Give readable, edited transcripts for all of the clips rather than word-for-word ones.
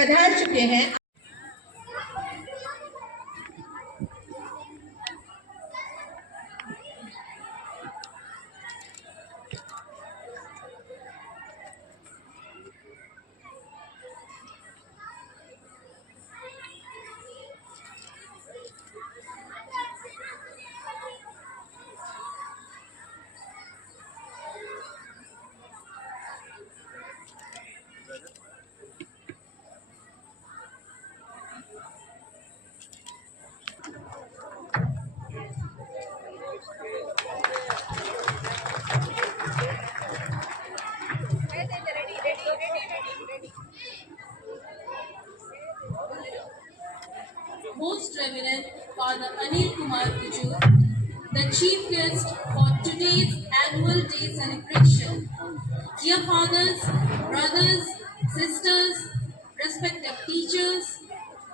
पधार चुके हैं। Most Reverend Father Anil Kumar Kujur, the chief guest for today's annual day celebration. Dear fathers, brothers, sisters, respected teachers,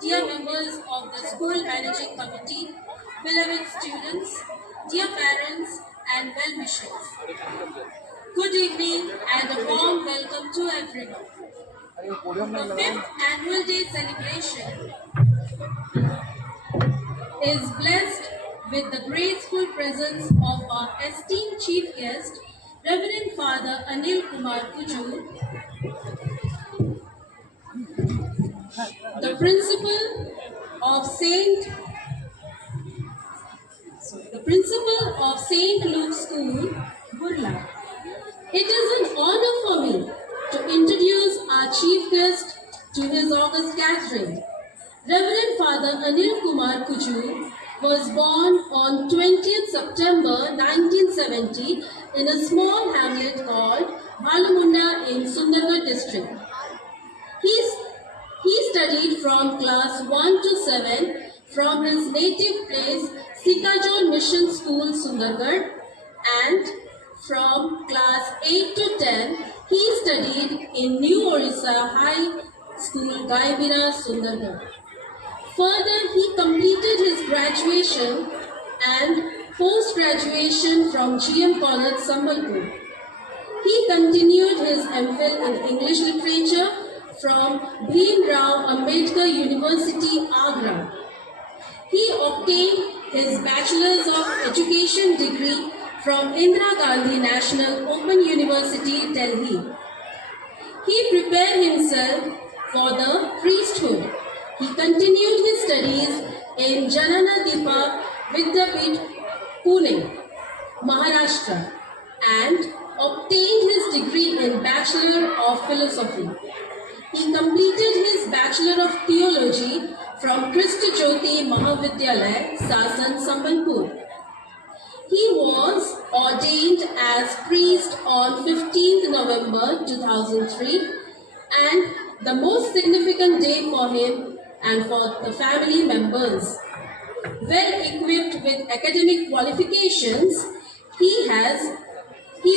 dear members of the school managing committee, beloved students, dear parents and well-wishers. Good evening and a warm welcome to everyone. The fifth annual day celebration is blessed with the graceful presence of our esteemed chief guest, Reverend Father Anil Kumar Kujur, the principal of Saint Luke's School, Burla. It is an honor for me to introduce our chief guest to his august gathering. Reverend Father Anil Kumar Kujur was born on 20th September 1970 in a small hamlet called Balamunda in Sundargarh district. He studied from class 1 to 7 from his native place Sikajon Mission School, Sundargarh, and from class 8 to 10 he studied in New Orissa High School, Gaibira, Sundargarh. Further, he completed his graduation and post-graduation from GM College, Sambalpur. He continued his MPhil in English Literature from Bhim Rao Ambedkar University, Agra. He obtained his Bachelor's of Education degree from Indira Gandhi National Open University, Delhi. He prepared himself for the priesthood. He continued his studies in Jananadeepa Vidyapith, Pune, Maharashtra, and obtained his degree in Bachelor of Philosophy. He completed his Bachelor of Theology from Christ Jyoti Mahavidyalaya, Sasan, Sambalpur. He was ordained as priest on 15th November 2003, and the most significant day for him and for the family members. Well equipped with academic qualifications, he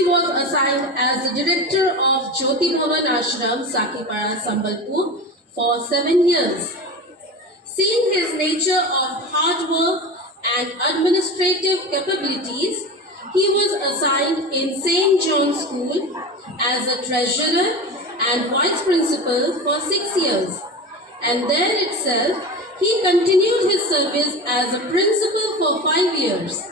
was assigned as the director of Jyoti Bhavan Ashram, Sakipara, Sambalpur for 7 years. Seeing his nature of hard work and administrative capabilities, he was assigned in St. John's School as a treasurer and vice principal for 6 years. And there itself, he continued his service as a principal for 5 years.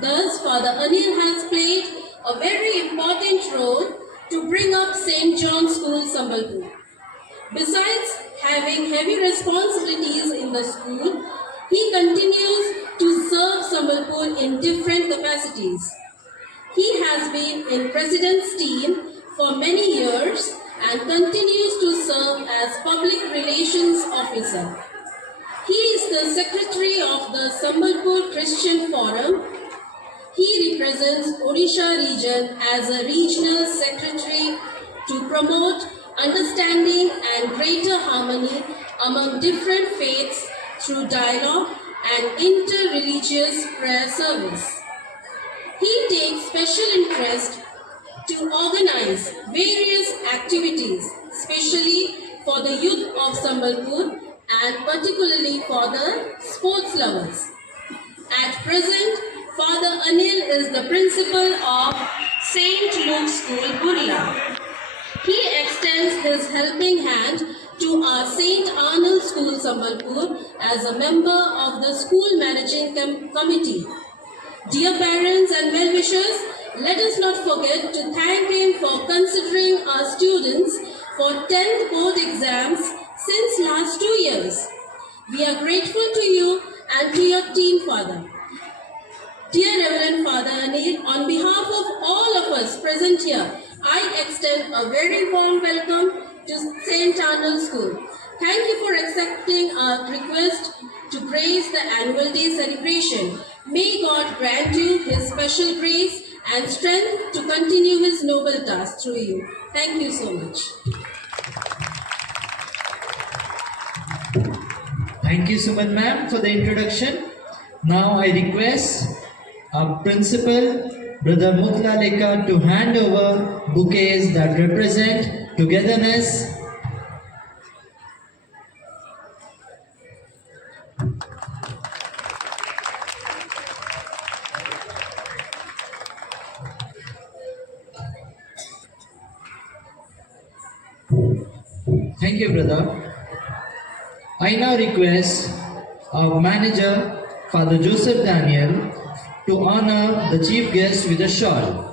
Thus, Father Anil has played a very important role to bring up St. John's School, Sambalpur. Besides having heavy responsibilities in the school, he continues to serve Sambalpur in different capacities. He has been in President's team for many years and continues to serve as Public Relations Officer. He is the Secretary of the Sambalpur Christian Forum. He represents Odisha region as a Regional Secretary to promote understanding and greater harmony among different faiths through dialogue and inter-religious prayer service. He takes special interest to organize various activities, especially for the youth of Sambalpur and particularly for the sports lovers. At present, Father Anil is the principal of St. Luke's School, Burla. He extends his helping hand to our St. Arnold School, Sambalpur, as a member of the school managing committee. Dear parents and well-wishers, let us not forget to thank him for considering our students for 10th board exams since last 2 years. We are grateful to you and to your team, Father. Dear Reverend Father Anil, on behalf of all of us present here, I extend a very warm welcome to St. Arnold School. Thank you for accepting our request to grace the annual day celebration. May God grant you His special grace and strength to continue His noble task through you. Thank you so much. Thank you, Suman ma'am, for the introduction. Now I request our principal, Brother Muklaleka, to hand over bouquets that represent togetherness. Thank you, brother. I now request our manager, Father Joseph Daniel, to honor the chief guest with a shawl.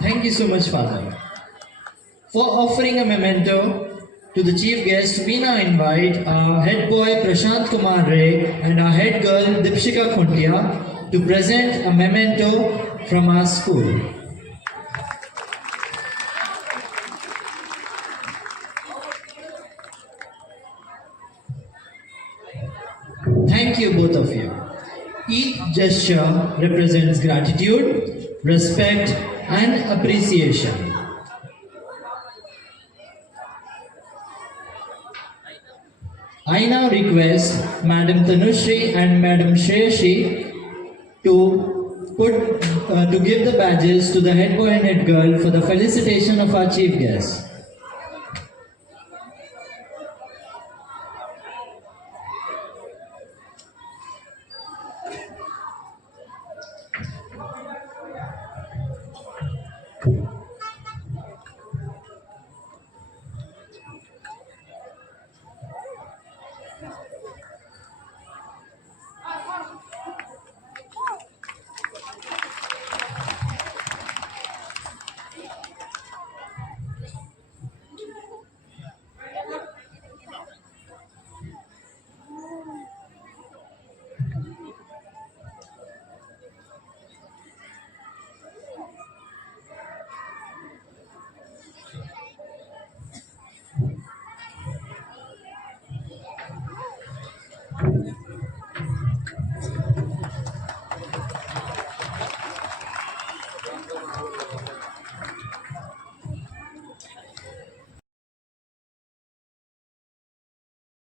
Thank you so much, Father. For offering a memento to the chief guest, we now invite our head boy Prashant Kumar Ray and our head girl Dipshika Khuntia to present a memento from our school. Thank you, both of you. Each gesture represents gratitude, respect, and appreciation. I now request Madam Tanushri and Madam Shreyashi to give the badges to the head boy and head girl for the felicitation of our chief guest.